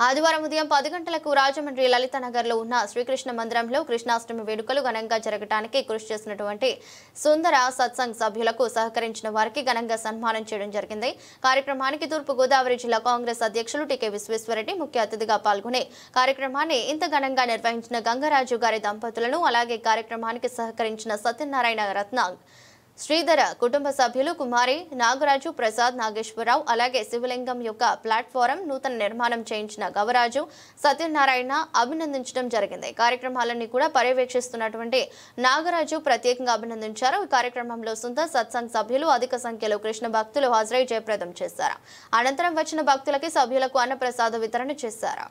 ఆదివారం ఉదయం 10 గంటలకు రాజమండ్రి లలితనగర్లో ఉన్న శ్రీకృష్ణ మందిరంలో కృష్ణాష్టమి వేడుకలు ఘనంగా జరగడానికి కృషి చేసినటువంటి సుందర సత్సంగ్ సభ్యులకు సహకరించిన వారికి ఘనంగా సన్మానం చేయడం జరిగింది. కార్యక్రమానికి తూర్పు గోదావరి జిల్లా కాంగ్రెస్ అధ్యక్షులు టీకే విశ్వేశ్వరరెడ్డి ముఖ్య అతిథిగా పాల్గొని కార్యక్రమాన్ని ఇంత ఘనంగా నిర్వహించిన గంగరాజు గారి దంపతులను అలాగే కార్యక్రమానికి సహకరించిన సత్యనారాయణ రత్న శ్రీధర కుటుంబ సభ్యులు కుమారి నాగరాజు ప్రసాద్ నాగేశ్వరరావు అలాగే శివలింగం యొక్క ప్లాట్ఫారం నూతన నిర్మాణం చేయించిన గవరాజు సత్యనారాయణ అభినందించడం జరిగింది. కార్యక్రమాలన్నీ కూడా పర్యవేక్షిస్తున్నటువంటి నాగరాజు ప్రత్యేకంగా అభినందించారు. ఈ కార్యక్రమంలో సుందర సత్సంగ్ సభ్యులు అధిక సంఖ్యలో కృష్ణ భక్తులు హాజరై జయప్రదం చేశారు. అనంతరం వచ్చిన భక్తులకి సభ్యులకు అన్నప్రసాద వితరణ చేశారు.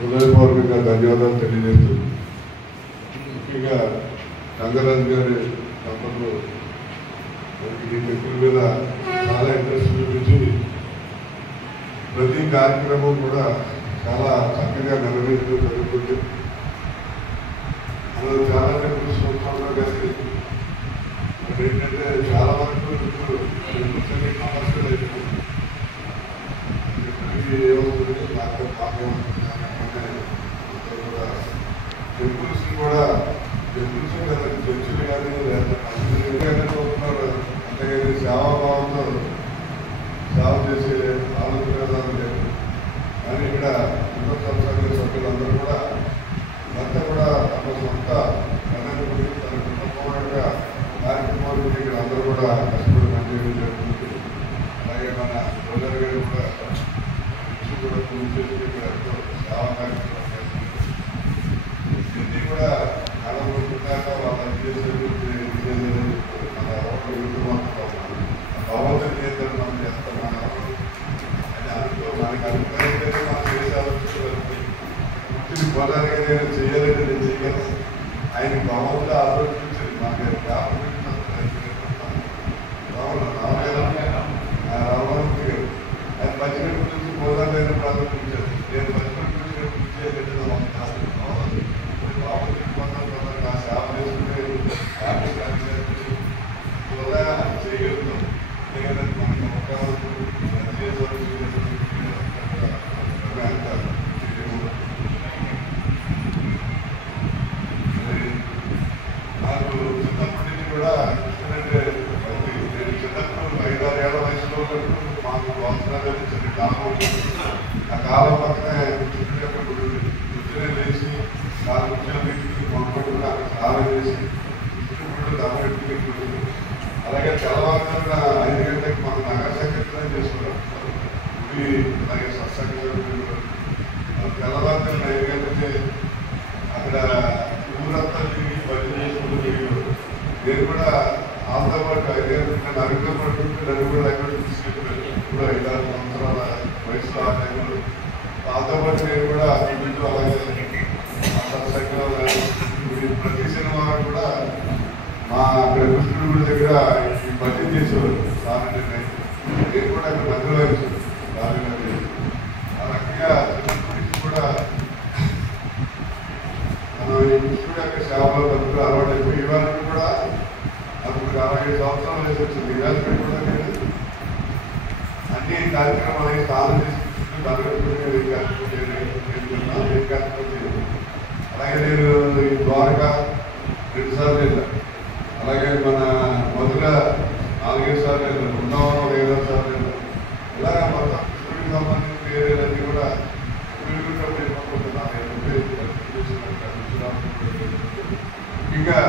హృదయపూర్వకంగా ధన్యవాదాలు తెలియజేస్తూ ముఖ్యంగా గంగరాజు గారి దంపతులు ఈ వ్యక్తుల మీద చాలా ఇంట్రెస్ట్ చూపించి కార్యక్రమం కూడా చాలా చక్కగా నెరవేర్చడం జరుగుతుంది. అందులో చాలా టెంపుల్స్ చూస్తున్నాం కానీ ఏంటంటే చాలా వరకు టెంపుల్స్ అన్ని సమస్యలు అయిపోయింది. ఏమవుతుంది నాకు బాగుంటుంది కూడా టెంపుల్స్ కదా చర్చిలు కానీ లేదా చూస్తున్నారు. అంతేగాని సేవాభావంతో సేవ చేసే ఆలోచన లేదు. కానీ ఇక్కడ సంఘ సభ్యులందరూ కూడా అంతా కూడా తమ సొంత పనులు తన కుటుంబం యొక్క కార్యక్రమాలు ఇక్కడ అందరూ కూడా కష్టపడి పనిచేయడం జరుగుతుంది. అలాగే మన సోదరు గారు కూడా పూజ చేసి ఇక్కడ సేవా కార్యక్రమం చేస్తుంది. ఇవన్నీ కూడా నడవకుండాక వాళ్ళు చేసేది మన భగవంతుని నియంత్రణ మనం చేస్తాం. మనకి అనుకున్నైతే మన దేశాలు పోలాగా నేను చేయాలంటే నేను చేయగలను. ఆయనకి భగవంతుడు ఆలోచించింది మనకి రామరామూర్తి ఆయన పచ్చిగడ్డ గురించి పోలాలైన ప్రారంభించారు. నేను పచ్చిగడ్డ గురించి నా సేవ చేసుకునే హ్యాపీ చేయగలుగుతాం. మనకి నాకు చిన్నప్పటి నుంచి కూడా ఎందుకంటే నేను చిన్నప్పుడు 5-6 ఏళ్ల వయసులో మాకు అవసరాలు చిన్న కాలం ఆ కాలం పక్కనే పొద్దునే లేచి 4 నిమిషాలు పెట్టి కొనుక్కుంటున్న అక్కడ స్నానం చేసి దమ్మెట్టుకుని అలాగే తెల్లవారుజామున 5 గంటలకు మనం నగర సంకీర్తనం చేసుకున్నాం. గుడి అలాగే సత్సంగం తెల్లవారుజామున 5 గంటలకి అక్కడ ఊరంతా తిరిగి భజన చేసుకుంటూ తిరిగారు. నేను కూడా వాళ్ళతో పాటు 5 గంటలకు నలుగురు పడుతుంటే నన్ను కూడా ఎక్కడ తీసుకెళ్ళారు. ఇప్పుడు 5-6 సంవత్సరాల వయసులో ఆ టైంలో వాళ్ళతో పాటు నేను కూడా ఇంటితో అలాగే సత్సంగం ప్రతి శనివారం కూడా మా అక్కడ కృష్ణుడి గుడి దగ్గర ఈ భజన చేసేవారు. సాయంత్రం నేను కూడా అక్కడ మధ్యలో వేసాను. ఆ రకంగా చిన్నప్పటి కూడా మనం ఈ కృష్ణుడి యొక్క సేవలో భక్తులు అలవాటు అయిపోయి ఇవాళకి కూడా అప్పుడు 65 సంవత్సరాలు వేసి వచ్చింది. ఇవాళకి కూడా నేను అన్ని కార్యక్రమాలు స్నానం చేసి అలాగే నేను ఈ ద్వారకా 2 సార్లు వెళ్ళాను. అలాగే మన మధుర 4-5 సార్లు వెళ్ళాను. బృందావనం 5 సార్లు వెళ్ళాను. ఇలాగ మొత్తం కృష్ణుడికి సంబంధించిన ఏరియాలన్నీ కూడా ముఖ్యంగా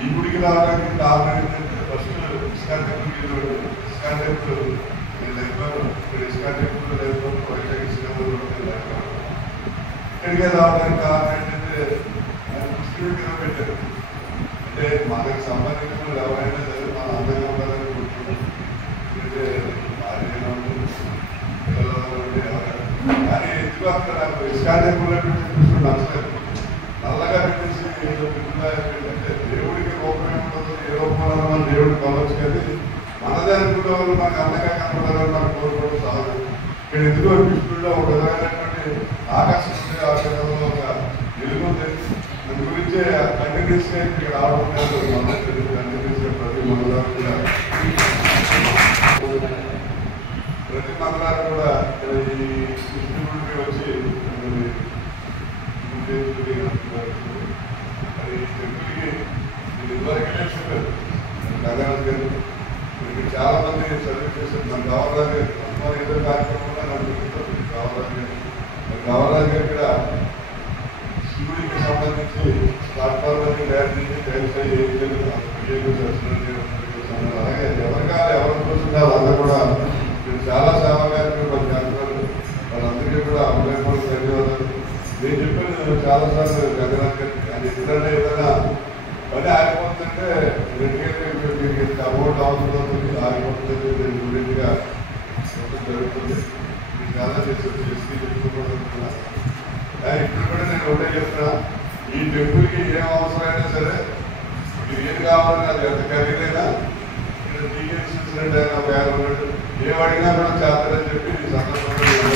ఈ గుడికి రావడానికి కారణం ఏంటంటే first ISKCON temple ISKCON temple నేను లేకపోయాను. ఇక్కడ ఇస్కాన్ టెంపుల్ లేకపోతే వైజాగ్ శ్రీరాములు ఇక్కడికే రావడానికి కారణం ఏంటంటే కృష్ణుడి కింద పెట్టారు. అంటే మనకు సంబంధించిన వాళ్ళు ఎవరైనా సరే మన అందంగా ఉండాలని కోరుకుంటాం. అంటే భార్యగా ఉంటుంది పిల్లలు ఉంటే ఎవరైనా కానీ ఎందుకు అక్కడ నాకు ఇస్కాన్ టెంపుల్ కృష్ణుడు నచ్చలేదు. నల్లగా పెట్టేసి అంటే దేవుడికి రూపమే ఉండదు. ఏ రూపంలో మనం దేవుడికి కావచ్చు కానీ మనదే అనుకున్న వాళ్ళు మనకు అందంగా కనపడాలని మనం కోరుకోవడం సహజం. ఇక్కడ ఎందుకో కృష్ణుడిలో ఒక విధమైనటువంటి ఆకాశం ఉంది. ఆకాశంలో ఒక వెలుగు ఉంది. దాని గురించి కంటిన్యూస్ గా ఇక్కడ రావడం కంటిన్యూస్ గా ప్రతి మంగళవారం కూడా ఈ కృష్ణుడికి వచ్చి మరి టెంపుల్కి ఇదివరకే చెప్పారు. గంగారాజు గారు ఇక్కడ చాలా మంది సర్వీస్ చేశారు. మన గవర్నర్ గారు అమ్మాయి ఏదో కార్యక్రమంలో నడుపుతుంది. గవర్నర్ గారు ఇక్కడ శివుడికి సంబంధించి ప్లాట్ఫామ్ అలాగే ఎవరికాలు ఎవరి కోసం వాళ్ళందరూ కూడా చాలా సేవా కార్యక్రమాలు చేస్తున్నారు. వాళ్ళందరికీ కూడా అమలైపోవడం ధన్యవాదాలు. నేను చెప్పాను చాలాసార్లు జగన్నాథ్ గారికి అది ఎప్పుడైనా ఏదైనా పని ఆగిపోతుందంటే మీకు అమౌంట్ అవసరం అవుతుంది. ఆగిపోతుంది నేను గురించిగా జరుగుతుంది. మీకు చాలా చేసి చెప్పుకోవడం ఇప్పుడు కూడా నేను ఒకటే చెప్తున్నా. ఈ టెంపుల్కి ఏం అవసరమైనా సరే మీరు ఏం కావాలని అది ఎంత ఖరీదైనా ఇక్కడ టీకెట్ ఒక 50 ఏం అడిగినా కూడా చేస్తారని చెప్పి ఈ సందర్భంగా